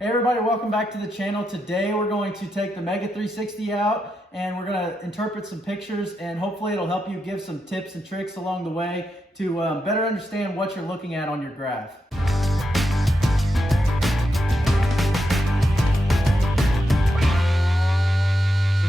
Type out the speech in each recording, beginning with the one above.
Hey everybody, welcome back to the channel. Today we're going to take the MEGA 360 out and we're going to interpret some pictures, and hopefully it'll help you give some tips and tricks along the way to better understand what you're looking at on your graph. So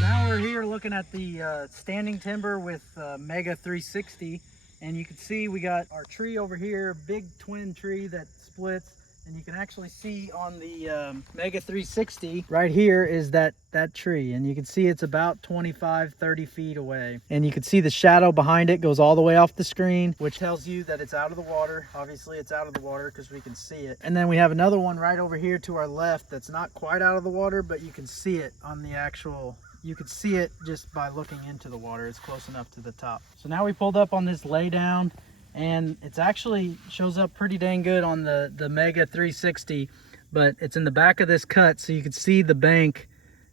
now we're here looking at the standing timber with MEGA 360, and you can see we got our tree over here, big twin tree that splits. And you can actually see on the MEGA 360 right here is that tree, and you can see it's about 25-30 feet away, and you can see the shadow behind it goes all the way off the screen, which tells you that it's out of the water. Obviously it's out of the water because we can see it. And then we have another one right over here to our left that's not quite out of the water, but you can see it on the actual, you can see it just by looking into the water. It's close enough to the top. So now we pulled up on this lay down, and it's actually shows up pretty dang good on the MEGA 360, but it's in the back of this cut, so you can see the bank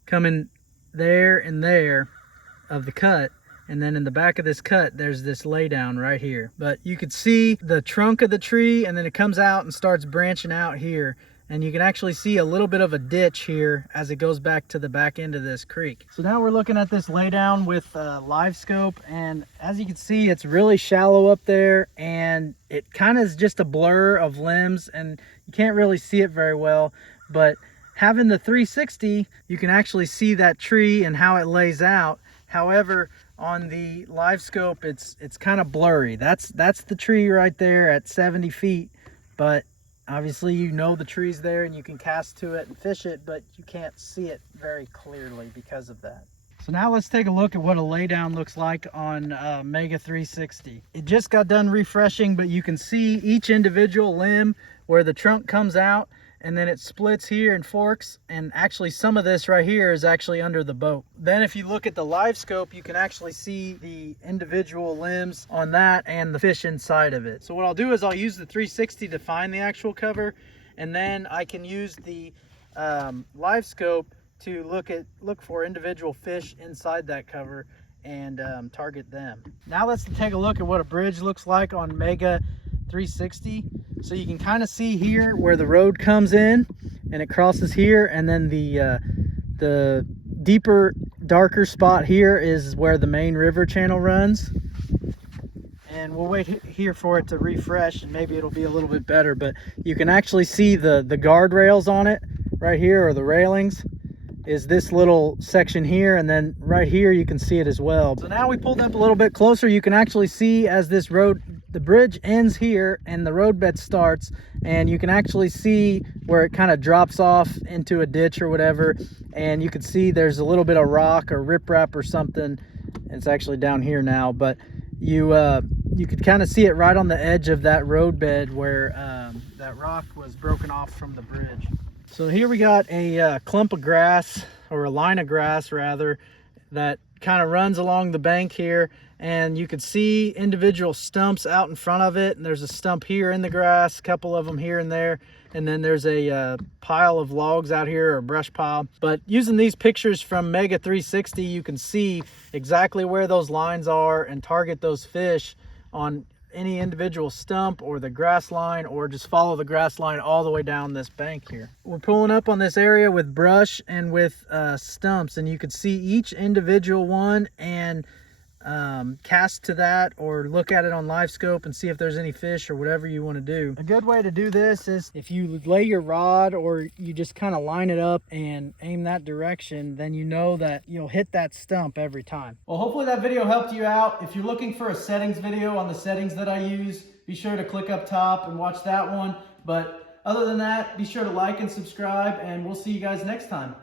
coming there and there of the cut, and then in the back of this cut there's this lay down right here. But you could see the trunk of the tree, and then it comes out and starts branching out here, and you can actually see a little bit of a ditch here as it goes back to the back end of this creek. So now we're looking at this laydown with live scope, and as you can see, it's really shallow up there, and it kind of is just a blur of limbs, and you can't really see it very well. But having the 360, you can actually see that tree and how it lays out. However, on the live scope, it's kind of blurry. That's the tree right there at 70 feet, but obviously you know the tree's there and you can cast to it and fish it, but you can't see it very clearly because of that. So now let's take a look at what a laydown looks like on MEGA 360. It just got done refreshing, but you can see each individual limb where the trunk comes out, and then it splits here and forks, and actually some of this right here is actually under the boat. Then if you look at the live scope, you can actually see the individual limbs on that and the fish inside of it. So what I'll do is I'll use the 360 to find the actual cover, and then I can use the live scope to look for individual fish inside that cover and target them. Now let's take a look at what a bridge looks like on MEGA 360. So you can kind of see here where the road comes in and it crosses here, and then the deeper, darker spot here is where the main river channel runs. And we'll wait here for it to refresh, and maybe it'll be a little bit better, but you can actually see the guardrails on it right here, or the railings is this little section here, and then right here you can see it as well. So now we pulled up a little bit closer, you can actually see as this road, the bridge ends here and the roadbed starts, and you can actually see where it kind of drops off into a ditch or whatever, and you can see there's a little bit of rock or riprap or something. It's actually down here now, but you could kind of see it right on the edge of that roadbed where that rock was broken off from the bridge. So here we got a clump of grass, or a line of grass rather, that kind of runs along the bank here, and you can see individual stumps out in front of it, and there's a stump here in the grass, a couple of them here and there, and then there's a pile of logs out here, or a brush pile. But using these pictures from MEGA 360, you can see exactly where those lines are and target those fish on any individual stump or the grass line, or just follow the grass line all the way down this bank here. We're pulling up on this area with brush and with stumps, and you can see each individual one and cast to that, or look at it on live scope and see if there's any fish or whatever you want to do. A good way to do this is if you lay your rod, or you just kind of line it up and aim that direction, then you know that you'll hit that stump every time. Well, hopefully that video helped you out. If you're looking for a settings video on the settings that I use, be sure to click up top and watch that one. But other than that, be sure to like and subscribe, and we'll see you guys next time.